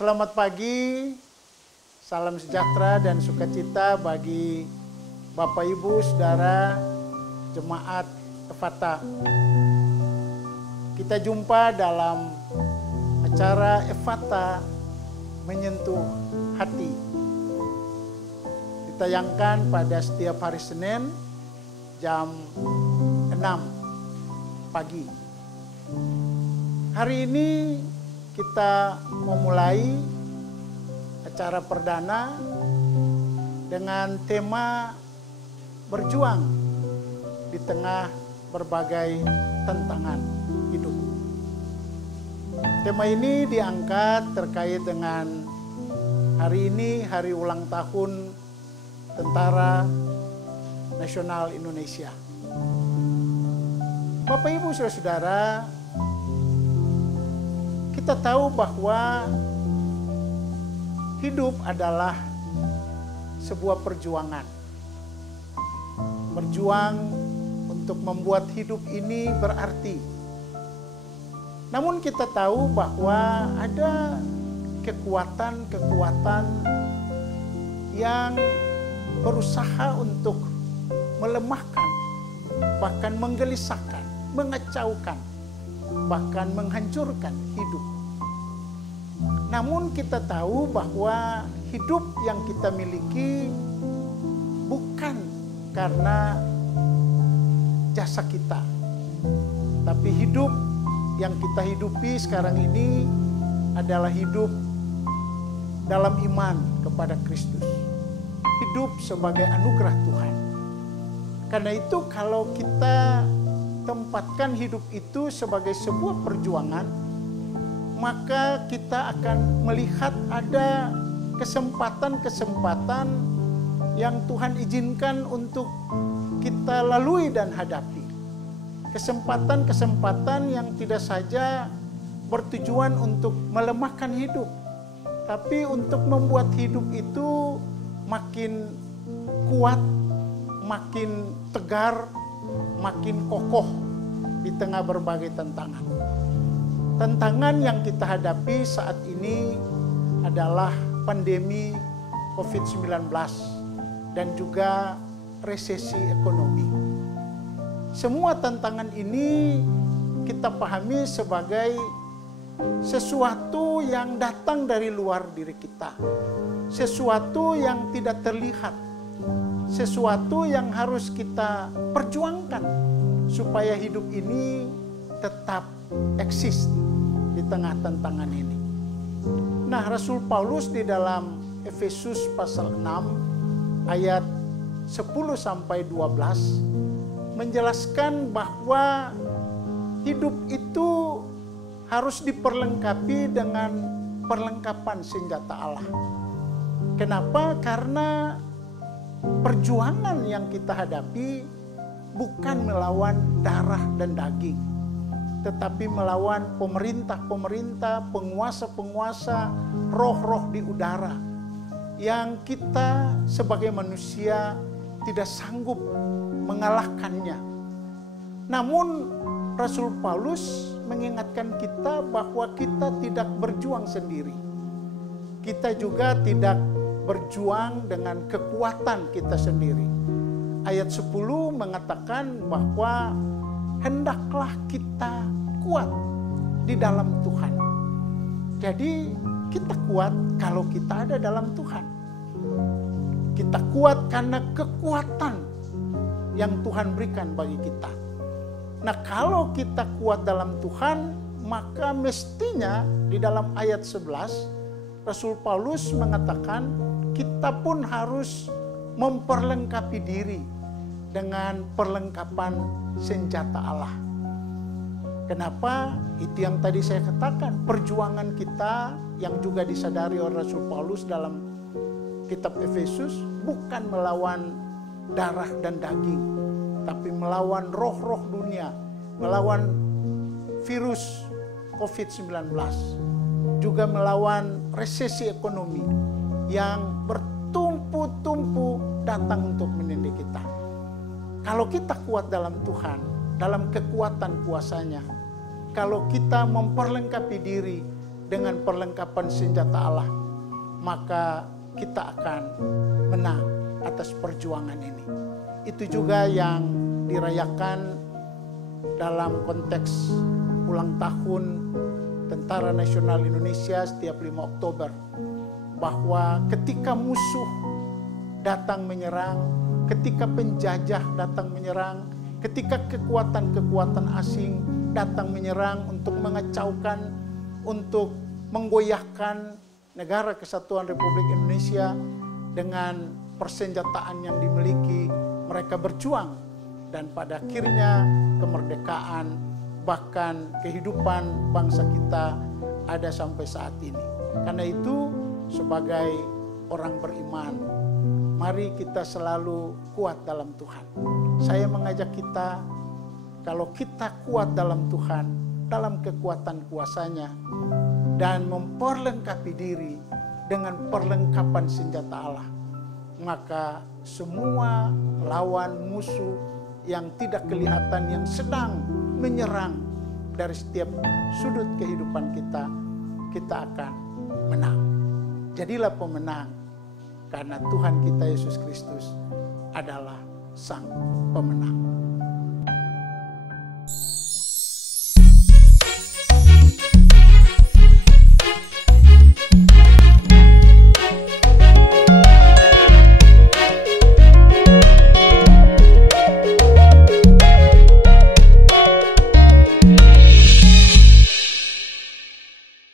Selamat pagi, salam sejahtera dan sukacita bagi Bapak Ibu, Saudara, Jemaat Ephata. Kita jumpa dalam acara Ephata Menyentuh Hati. Ditayangkan pada setiap hari Senin jam 6 pagi. Hari ini kita memulai acara perdana dengan tema berjuang di tengah berbagai tantangan hidup. Tema ini diangkat terkait dengan hari ini, hari ulang tahun Tentara Nasional Indonesia. Bapak Ibu Saudara-saudara, kita tahu bahwa hidup adalah sebuah perjuangan. Berjuang untuk membuat hidup ini berarti. Namun kita tahu bahwa ada kekuatan-kekuatan yang berusaha untuk melemahkan, bahkan menggelisahkan, mengacaukan, bahkan menghancurkan hidup. Namun kita tahu bahwa hidup yang kita miliki bukan karena jasa kita, tapi hidup yang kita hidupi sekarang ini adalah hidup dalam iman kepada Kristus. Hidup sebagai anugerah Tuhan. Karena itu kalau kita tempatkan hidup itu sebagai sebuah perjuangan, maka kita akan melihat ada kesempatan-kesempatan yang Tuhan izinkan untuk kita lalui dan hadapi. Kesempatan-kesempatan yang tidak saja bertujuan untuk melemahkan hidup, tapi untuk membuat hidup itu makin kuat, makin tegar, makin kokoh di tengah berbagai tantangan. Tantangan yang kita hadapi saat ini adalah pandemi COVID-19 dan juga resesi ekonomi. Semua tantangan ini kita pahami sebagai sesuatu yang datang dari luar diri kita. Sesuatu yang tidak terlihat. Sesuatu yang harus kita perjuangkan supaya hidup ini tetap eksis di tengah tantangan ini. Nah, Rasul Paulus di dalam Efesus pasal 6 ayat 10 sampai 12 menjelaskan bahwa hidup itu harus diperlengkapi dengan perlengkapan senjata Allah. Kenapa? Karena perjuangan yang kita hadapi bukan melawan darah dan daging, tetapi melawan pemerintah-pemerintah, penguasa-penguasa, roh-roh di udara yang kita sebagai manusia tidak sanggup mengalahkannya. Namun Rasul Paulus mengingatkan kita bahwa kita tidak berjuang sendiri. Kita juga tidak berjuang dengan kekuatan kita sendiri. Ayat 10 mengatakan bahwa hendaklah kita kuat di dalam Tuhan. Jadi kita kuat kalau kita ada dalam Tuhan. Kita kuat karena kekuatan yang Tuhan berikan bagi kita. Nah, kalau kita kuat dalam Tuhan, maka mestinya di dalam ayat 11 Rasul Paulus mengatakan kita pun harus memperlengkapi diri dengan perlengkapan senjata Allah. Kenapa? Itu yang tadi saya katakan, perjuangan kita yang juga disadari oleh Rasul Paulus dalam kitab Efesus bukan melawan darah dan daging, tapi melawan roh-roh dunia, melawan virus COVID-19, juga melawan resesi ekonomi yang bertumpu-tumpu datang untuk menindih kita. Kalau kita kuat dalam Tuhan, dalam kekuatan kuasanya, kalau kita memperlengkapi diri dengan perlengkapan senjata Allah, maka kita akan menang atas perjuangan ini. Itu juga yang dirayakan dalam konteks ulang tahun Tentara Nasional Indonesia setiap 5 Oktober. Bahwa ketika musuh datang menyerang, ketika penjajah datang menyerang, ketika kekuatan-kekuatan asing datang menyerang untuk mengacaukan, untuk menggoyahkan negara kesatuan Republik Indonesia dengan persenjataan yang dimiliki, mereka berjuang. Dan pada akhirnya kemerdekaan, bahkan kehidupan bangsa kita ada sampai saat ini. Karena itu, sebagai orang beriman, mari kita selalu kuat dalam Tuhan. Saya mengajak kita, kalau kita kuat dalam Tuhan, dalam kekuatan kuasa-Nya, dan memperlengkapi diri dengan perlengkapan senjata Allah, maka semua lawan musuh yang tidak kelihatan, yang sedang menyerang dari setiap sudut kehidupan kita, kita akan menang. Jadilah pemenang, karena Tuhan kita Yesus Kristus adalah Sang Pemenang.